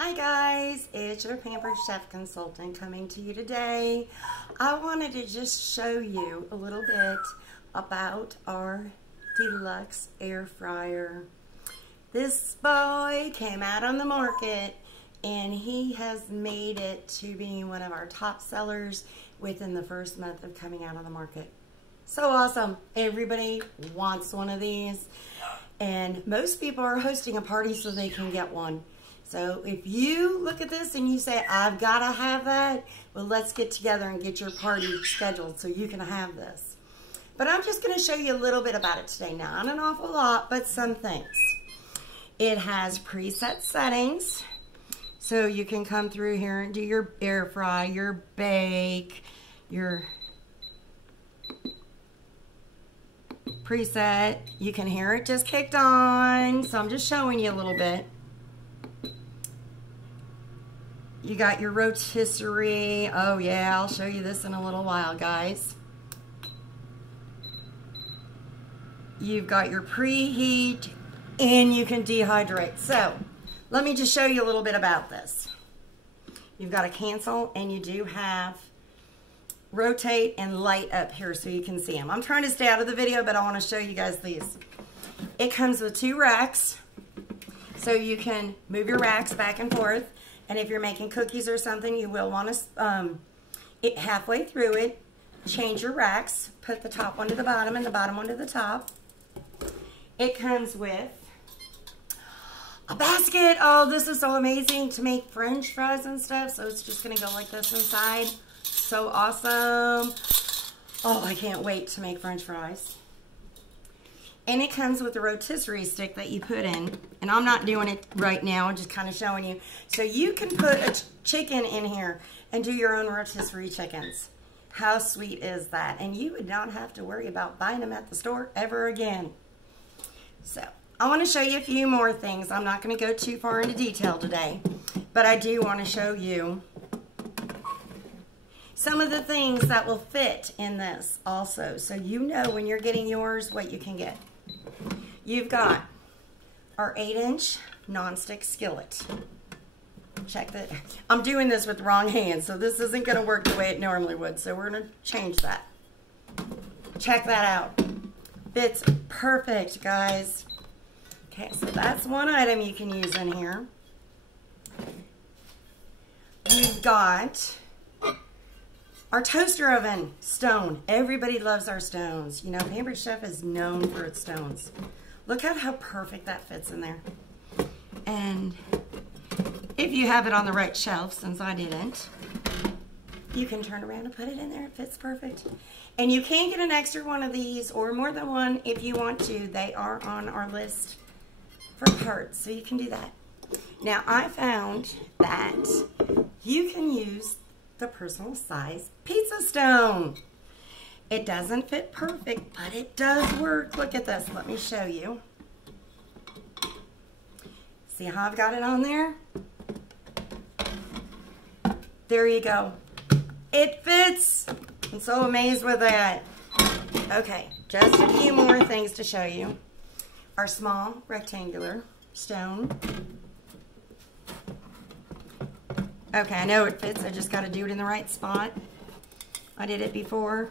Hi guys, it's your Pampered Chef consultant coming to you today. I wanted to just show you a little bit about our Deluxe air fryer. This boy came out on the market and he has made it to being one of our top sellers within the first month of coming out on the market. So awesome. Everybody wants one of these and most people are hosting a party so they can get one. So if you look at this and you say, I've got to have that, well, let's get together and get your party scheduled so you can have this. But I'm just going to show you a little bit about it today. Not an awful lot, but some things. It has preset settings. So you can come through here and do your air fry, your bake, your preset. You can hear it just kicked on. So I'm just showing you a little bit. You got your rotisserie. Oh yeah, I'll show you this in a little while, guys. You've got your preheat and you can dehydrate. So let me just show you a little bit about this. You've got to cancel and you do have rotate and light up here so you can see them. I'm trying to stay out of the video, but I want to show you guys these. It comes with 2 racks, so you can move your racks back and forth. And if you're making cookies or something, you will want to, halfway through it, change your racks. Put the top one to the bottom and the bottom one to the top. It comes with a basket. Oh, this is so amazing to make French fries and stuff. So it's just going to go like this inside. So awesome. Oh, I can't wait to make French fries. And it comes with a rotisserie stick that you put in. And I'm not doing it right now, I'm just kind of showing you. So you can put a chicken in here and do your own rotisserie chickens. How sweet is that? And you would not have to worry about buying them at the store ever again. So I want to show you a few more things. I'm not going to go too far into detail today, but I do want to show you some of the things that will fit in this also. So you know when you're getting yours what you can get. You've got our 8-inch nonstick skillet. Check that. I'm doing this with the wrong hand, so this isn't going to work the way it normally would. So we're going to change that. Check that out. Fits perfect, guys. Okay, so that's one item you can use in here. You've got our toaster oven, stone. Everybody loves our stones. You know, Pampered Chef is known for its stones. Look at how perfect that fits in there. And if you have it on the right shelf, since I didn't, you can turn around and put it in there. It fits perfect. And you can get an extra one of these or more than one if you want to. They are on our list for parts, so you can do that. Now, I found that you can use the personal size pizza stone. It doesn't fit perfect, but it does work. Look at this. Let me show you. See how I've got it on there? There you go. It fits. I'm so amazed with that. Okay, just a few more things to show you. Our small rectangular stone. Okay, I know it fits. I just got to do it in the right spot. I did it before.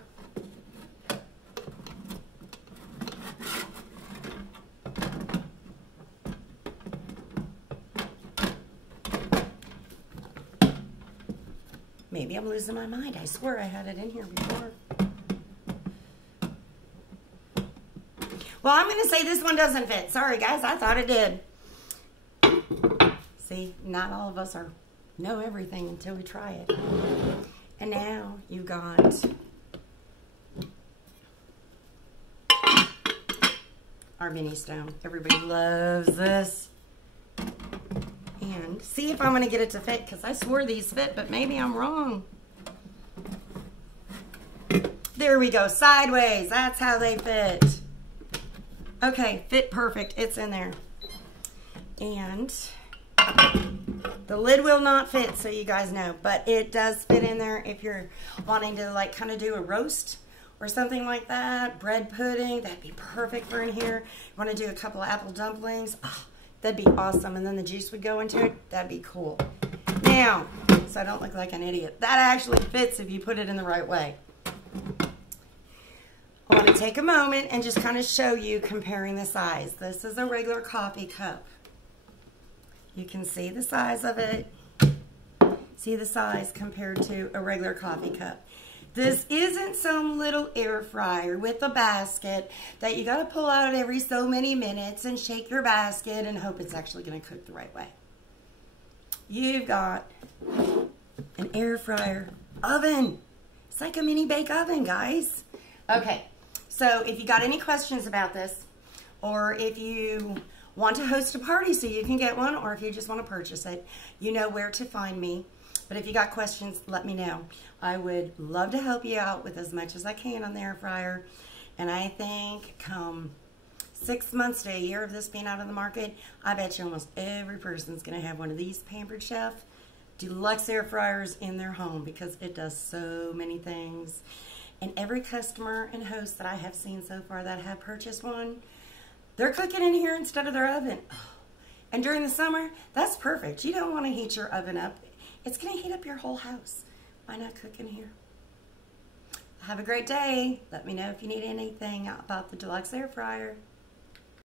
Maybe I'm losing my mind. I swear I had it in here before. Well, I'm going to say this one doesn't fit. Sorry, guys. I thought it did. See, not all of us know everything until we try it. And now you got our mini stone. Everybody loves this. And see if I'm going to get it to fit, because I swore these fit, but maybe I'm wrong. There we go, sideways. That's how they fit. Okay, fit perfect. It's in there. And the lid will not fit, so you guys know, but it does fit in there if you're wanting to like kind of do a roast or something like that. Bread pudding, that'd be perfect for in here. You want to do a couple of apple dumplings. Oh, That'd be awesome. And then the juice would go into it. That'd be cool. Now, so I don't look like an idiot, that actually fits if you put it in the right way. I want to take a moment and just kind of show you comparing the size. This is a regular coffee cup. You can see the size of it. See the size compared to a regular coffee cup. This isn't some little air fryer with a basket that you got to pull out every so many minutes and shake your basket and hope it's actually going to cook the right way. You've got an air fryer oven. It's like a mini bake oven, guys. Okay, so if you got any questions about this, or if you want to host a party so you can get one, or if you just want to purchase it, you know where to find me. But if you got questions, let me know. I would love to help you out with as much as I can on the air fryer. And I think come 6 months to a year of this being out on the market, I bet you almost every person's going to have one of these Pampered Chef Deluxe air fryers in their home because it does so many things. And every customer and host that I have seen so far that have purchased one, they're cooking in here instead of their oven. And during the summer, that's perfect. You don't want to heat your oven up. It's going to heat up your whole house. Why not cook in here? Have a great day. Let me know if you need anything about the Deluxe air fryer.